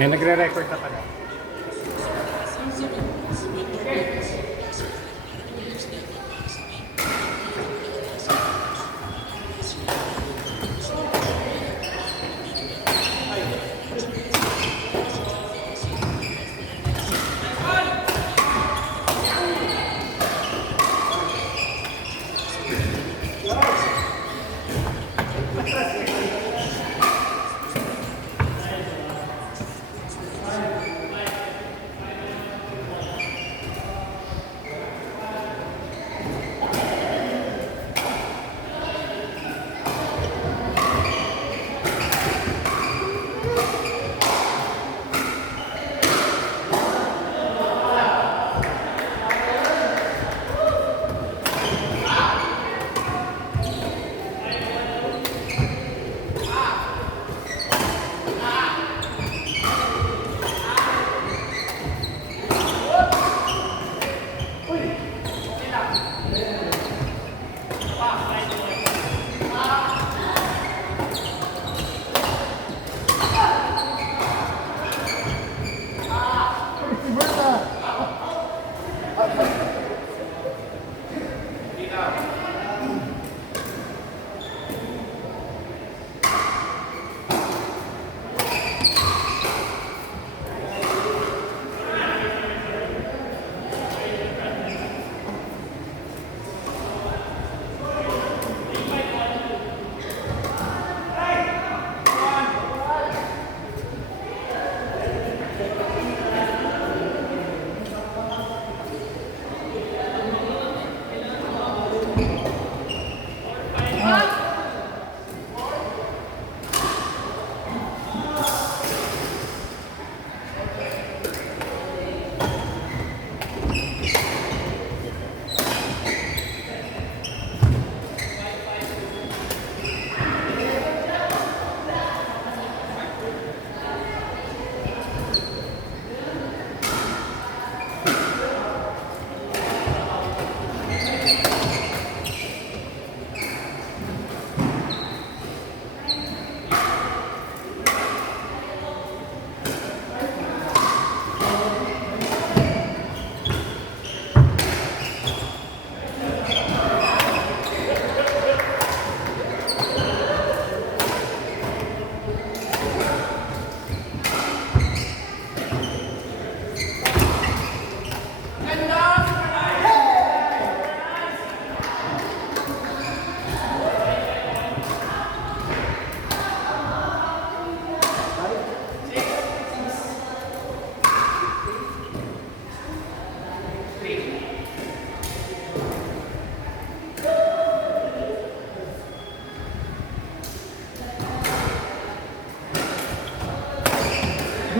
May nagre-record na pala.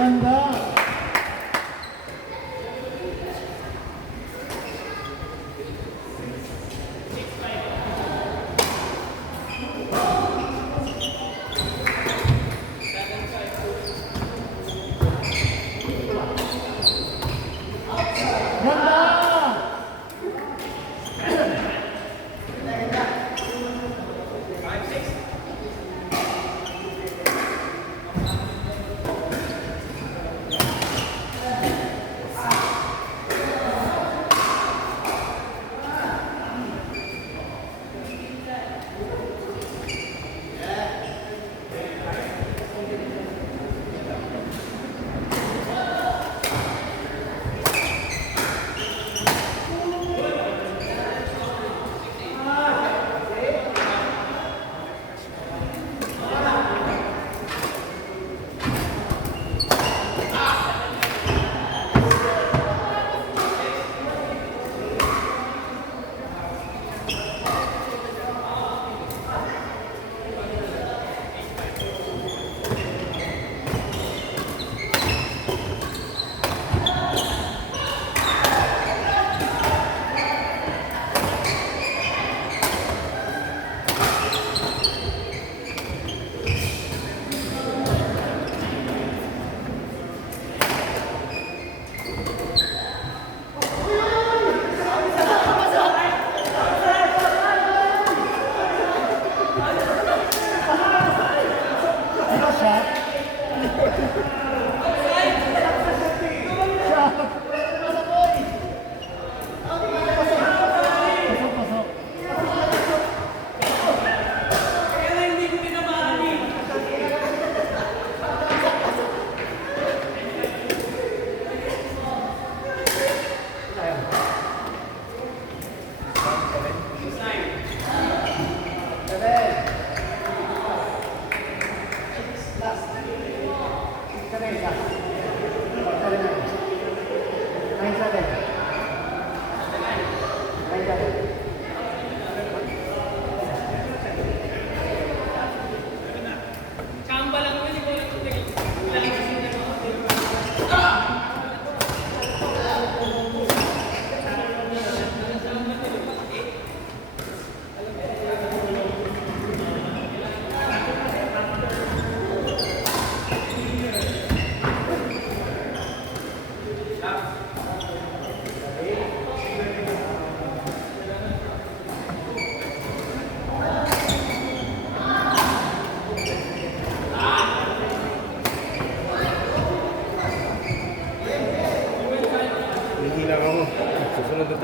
Ganda!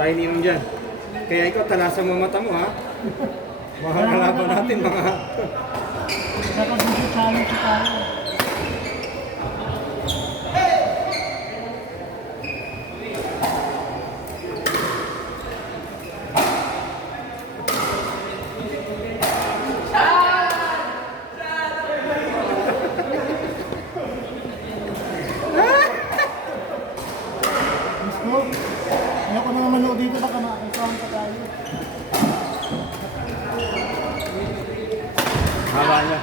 tayo ninong dyan. Kaya ikaw, talasan mo mata mo, ha? Baka kalaban natin, mga... Nakapag-video challenge tayo. Gusto? Ayoko na manood dito, baka makakasawang pa tayo. Haba niya.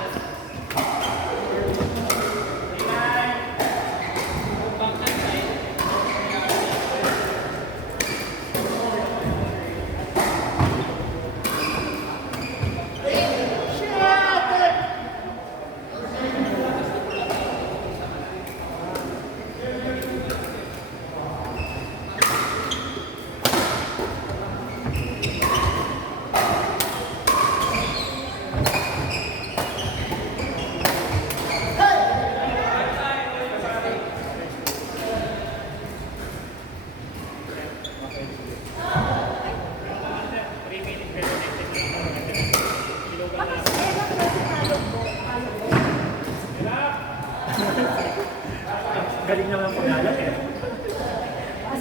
Galing naman ang pag-alat eh.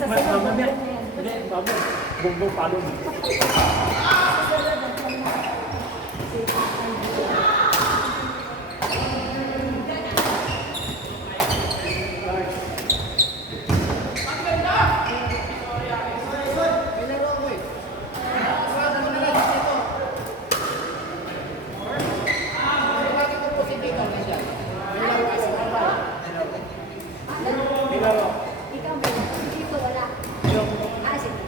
Mamaya, hindi, bago, bumbong palo mo. Ikaw ba? Dito wala. Ah, sige.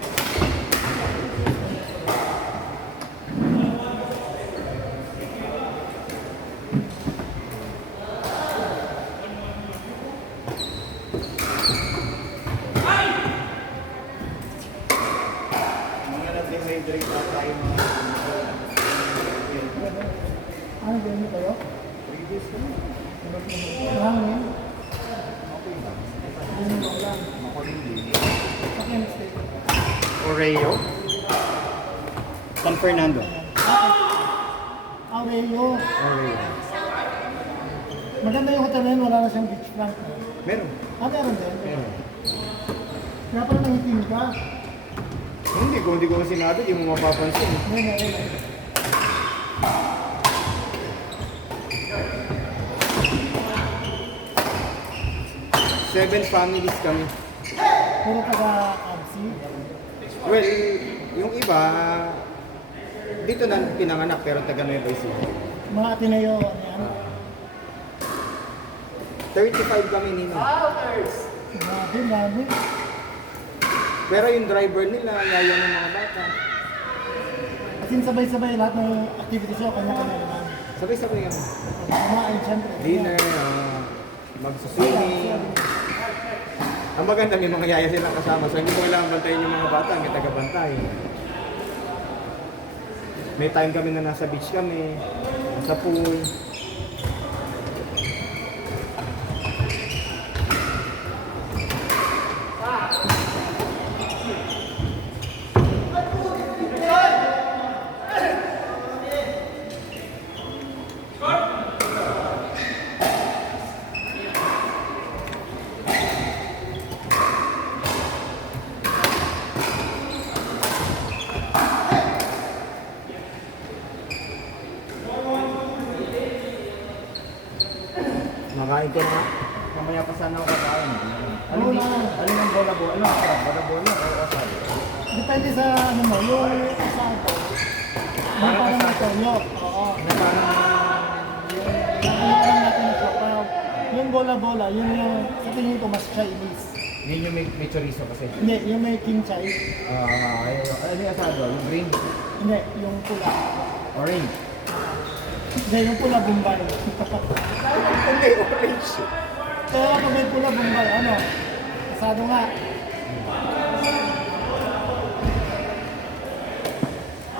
Mga nag-dehydrate na tayo, mga... Ano ba yun kayo? 3 days ka na. Hangin. Okay ba? Hindi mo lang. Makulimlim. Sa chemistry. Oreo. San Fernando. Aurelio. Oreo. Maganda yung hotel na yun, wala na siyang beach front. Meron. Ah, meron din. Meron. Kaya pala nangitim ka. Hindi ko sinabi, di mo mapapansin. Meron. Seven families kami. Puro taga-absi. Well, yung iba, dito na pinanganak pero taga Nueva Ecija. Mga Ateneo, ano yan. 35 kami nino. Grabe, grabe. Pero yung driver nila, yaya ng mga bata. As in, sabay-sabay lahat ng activities nyo, kanya-kanya naman. Sabay-sabay kami. Kumain, syempre. Dinner, magsuswimming. Ang maganda, may mga yaya silang kasama. So hindi mo kailangan bantayin yung mga bata, may taga-bantay. May time kami na nasa beach kami, nasa pool. Makain ko na. Mamaya pa sana ako kakain. Ano yung bola-bola? Ano ang sarap? Bola-bola o asado? Depende sa ano mo, yung asado. Yung parang natonyo. Oo. Na parang Nakikita natin ito. Pero yung bola-bola, yun yung sa tingin ko mas Chinese. yun yung may chorizo kasi. Hindi, yung may kimchi. Ano yung asado? Yung green? Hindi, yung pula. Orange? Hindi, yung pula Bombay. Hindi, orange. Kaya kapag may pula Bombay, ano? Asado nga.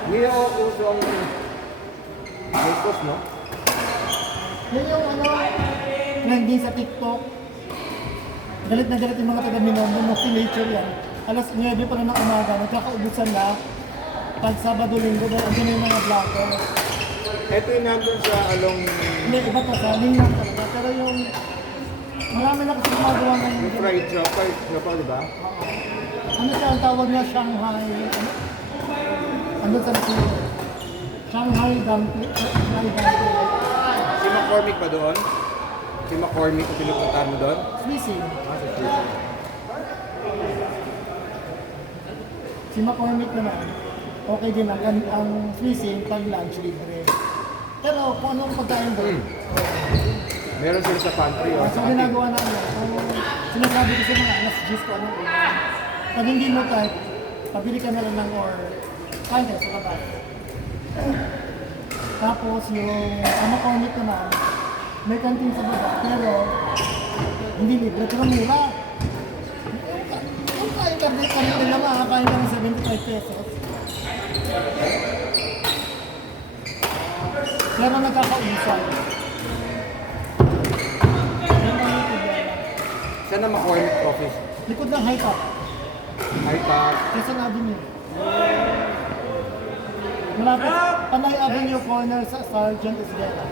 Hindi ako uso ang may sauce, no? Yun yung ano, trending sa TikTok. Galit na galit yung mga taga-Minondo, no? Nature yan. alas 9 pa rin ng umaga, nagkakaubusan na. Pag Sabado, Linggo, dahil andun na yung mga vlogger. Ito yung nandun sa along Hindi, iba pa sa link lang talaga. Pero yung, marami na kasi gumagawa ng yung fried chopa, di ba? ano siya, ang tawag niya, Shanghai, ano sa Sino? Shanghai Dumpling. Si McCormick ba doon? Si McCormick kung pinupuntahan mo doon? Swising. Ah, sa Swiss. Si McCormick naman, okay din ang Swising pag lunch libre. Pero kung anong pagkain doon, Meron sila sa pantry o so sa ating. ginagawa namin. So, sinasabi ko sa mga alas 10 ko anong ulam. Pag hindi mo type, pabili ka na lang ng or kain ka sa labas. Tapos yung sa McCormick naman, may kantin sa baba, pero hindi libre, pero mura. Kung kain ka nila makakain ka ng 75 pesos. Pero nagkakaubusan. Yan ang problema. Saan ang McCormick office? Likod ng high top, Ay, pa. Quezon Avenue. Malapit, Panay Avenue corner sa Sergeant Isabela.